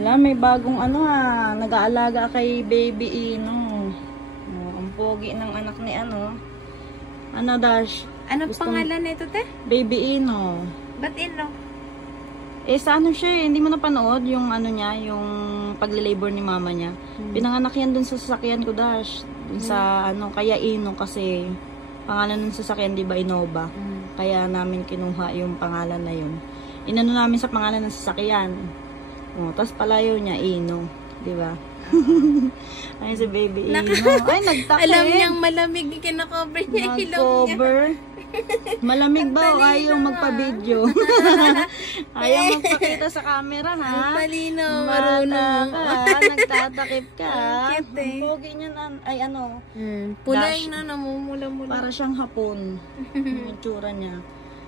Wala, may bagong ano ha, nag-aalaga kay Baby Ino. Oh, ang pogi ng anak ni ano. Ano Dash? Ano pangalan nito te? Baby Ino. Ba't Ino? Eh sa ano siya hindi mo napanood yung ano niya, yung pagle-labor ni mama niya. Pinanganak yan dun sa sasakyan ko Dash. Dun sa ano, kaya Ino kasi pangalan ng sasakyan di ba Innova. Kaya namin kinuha yung pangalan na yun. Inano namin sa pangalan ng sasakyan. Oh, tapos palayo niya, Ino. Di ba? Ay, si Baby Ino. Ay, nagtakip. Alam niyang malamig, kinakover niya ilong niya. Nag-cover. Malamig ba o ayaw magpa-video? Ayaw magpakita sa camera, ha? Ang talino, marunong. Nagtatakip ka. Ang cute eh. Ang pogi niya na, ay ano. Pulay na, namumula-mula. Para siyang hapon. Yung itsura niya.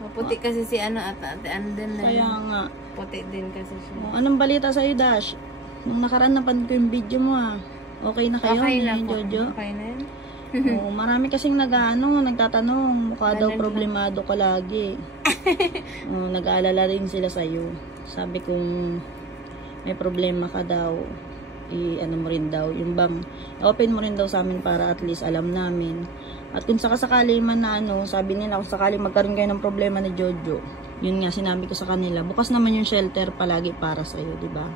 Maputi kasi si ano at ate Anden na. Kaya nga. Puti din kasi siya. Anong balita sa'yo, Dash? Nung nakaraan napanood ko yung video mo, Okay na kayo, Okay na ni po. Jojo? Okay na yun. Oo, marami kasing nagtatanong, mukha daw problemado ka lagi. Nag-aalala rin sila sa'yo. Sabi kong may problema ka daw, ano mo rin daw, yung bang open mo rin daw sa amin para at least alam namin. At kung sakasakali man na sabi nila kung sakali magkaroon kayo ng problema ni Jojo, yun nga sinabi ko sa kanila, bukas naman yung shelter palagi para sa'yo, di ba?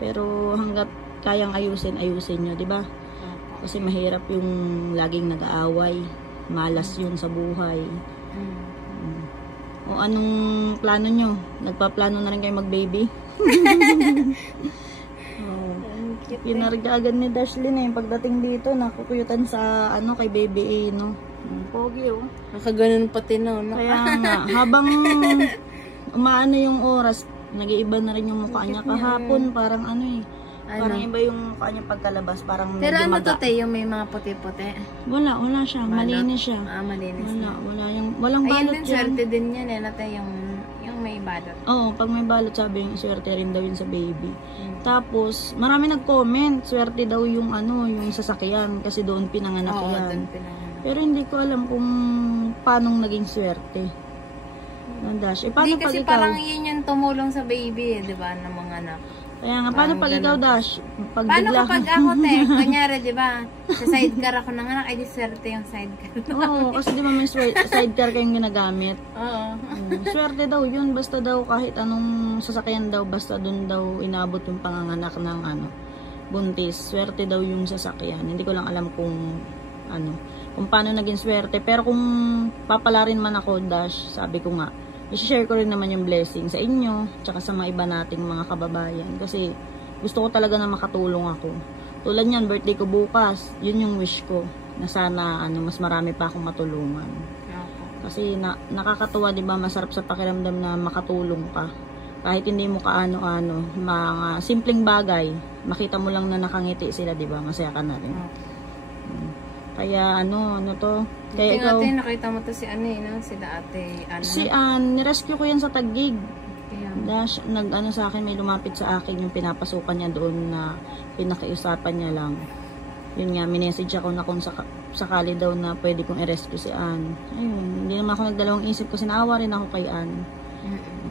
Pero hanggat kayang ayusin nyo, di ba? Kasi mahirap yung laging nag-aaway, malas yun sa buhay. O anong plano nyo? Nagpaplano na rin kayo mag-baby? Pinarga agad ni Dashlyn pagdating dito, nakukuyutan sa kay Baby Ino. Pogi Nakaganon pati na. Kaya nga, habang umaano yung oras, nag-iiba na rin yung mukha niya kahapon, parang parang iba yung mukha niya pagkalabas, parang pero ano to te, yung may mga puti-puti? Wala siya, malinis siya. Malinis Walang balot din, swerte din yan nate, yung may balot. Oo, pag may balot sabi yung swerte rin daw yun sa baby. Tapos, marami nag-comment, swerte daw yung yung sasakyan kasi doon pinanganak yan. Pero hindi ko alam kung paanong naging swerte. Dash. Paano kasi pag ikaw? Parang yun yung tumulong sa baby, di ba, ng mga anak. Kaya nga, paano pag ikaw, Dash? Paano kapag ako, te? Kunyari, di ba, sa sidecar ako ng anak, ay di swerte yung sidecar. Oo, kasi di ba may sidecar kayong ginagamit? Oo. Swerte daw yun, basta daw kahit anong sasakyan daw, basta dun daw inabot yung panganganak ng buntis. Swerte daw yung sasakyan. Hindi ko lang alam kung kung paano naging swerte. Pero kung papalarin man ako, Dash, sabi ko nga, i-share ko rin naman yung blessing sa inyo, tsaka sa mga iba nating mga kababayan. Kasi gusto ko talaga na makatulong ako. Tulad yan, birthday ko bukas, yun yung wish ko. Na sana mas marami pa akong matulungan. Kasi nakakatuwa, di ba, masarap sa pakiramdam na makatulong ka. Kahit hindi mo kaano-ano, mga simpleng bagay, makita mo lang na nakangiti sila, di ba, masaya ka na rin. Kaya kaya ikaw, ate, nakita mo to si sila ate si nirescue ko yan sa Taguig. Dash, sa akin, may lumapit sa akin yung pinapasukan niya doon na pinakiusapan niya lang. Yun nga, minessage ako na kung sakali daw na pwede kong i-rescue si Ann. Ayun, hindi naman ako nagdalawang isip kasi naawa rin ako kay Ann.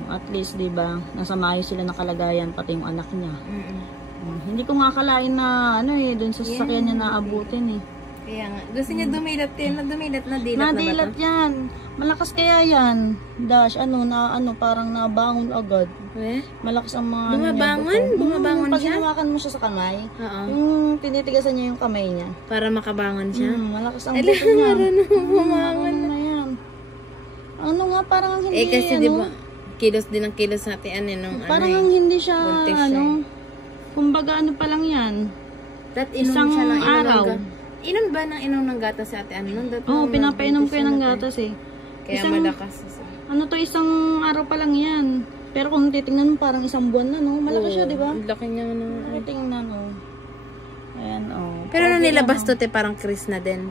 At least, di ba, nasa maayos sila na kalagayan, pati yung anak niya. Hindi ko nga akalain na doon sa sasakyan niya naabutin Kaya nga, gusto niya dumilat nadilat na ba nadilat yan. Malakas kaya yan. Dash, parang nabangon agad. Malakas ang mga Bumabangon pag siya? hinawakan mo siya sa kamay, yung tinitigasan niya yung kamay niya. Para makabangon siya? Malakas ang buto niya. Bumangon na yan. Parang hindi, kasi diba, kilos din ang kilos natin, parang hindi siya, kumbaga pa lang yan. Isang araw. Inom ba ng gatas sa ate pinapainom ko yan ng gatas Kaya malakas. Isang araw pa lang yan. Pero kung titingnan mo, parang isang buwan na, malaki siya, di ba? Laki niya Tingnan, Ayan, Pero nilabas to, parang Chris na din.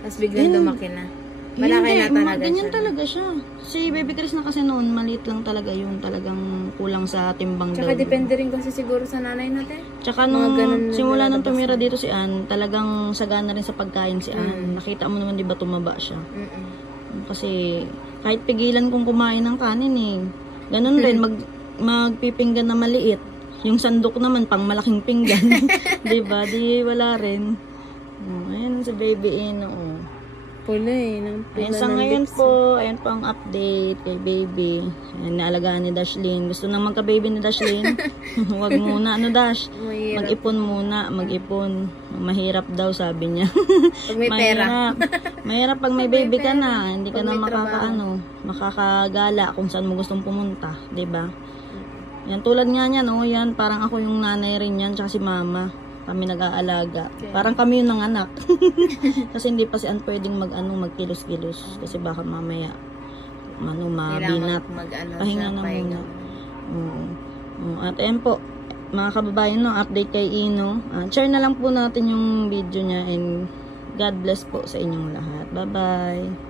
Tapos biglang lumaki na. Malaki na talaga ganyan talaga siya. Si Baby Chris na kasi noon, maliit lang talaga yun. Talagang kulang sa timbang daw. Tsaka depende rin kasi siguro sa nanay natin. Tsaka nung simula nang tumira dito si Ann, talagang sagana rin sa pagkain si Ann. Nakita mo naman, di ba, tumaba siya. Kasi kahit pigilan kong kumain ng kanin ganun rin, magpipinggan na maliit. Yung sandok naman, pang malaking pinggan. Diba? Di wala rin. Ayan si Baby Ino. Pula eh. Ayan sa ngayon po, ayan po ang update kay Baby. Ayan, naalagaan ni Dashlyn. Gusto nang magka-baby ni Dashlyn? Huwag muna. Ano, Dash? Mag-ipon muna. Mag-ipon. Mahirap daw, sabi niya. Pag may pera. Mahirap pag may baby ka na. Hindi ka na makakagala kung saan mo gustong pumunta. Diba? Yan, tulad nga niya, no? Yan, parang ako yung nanay rin yan, tsaka si mama. Kami nag-aalaga. Okay. Parang kami yung nanganak. Kasi hindi pa si Ann pwedeng magkilos-kilos. Kasi baka mamaya mabinat. Pahinga na muna. At ayan po, mga kababayan, no, update kay Ino. Share na lang po natin yung video niya and God bless po sa inyong lahat. Bye-bye.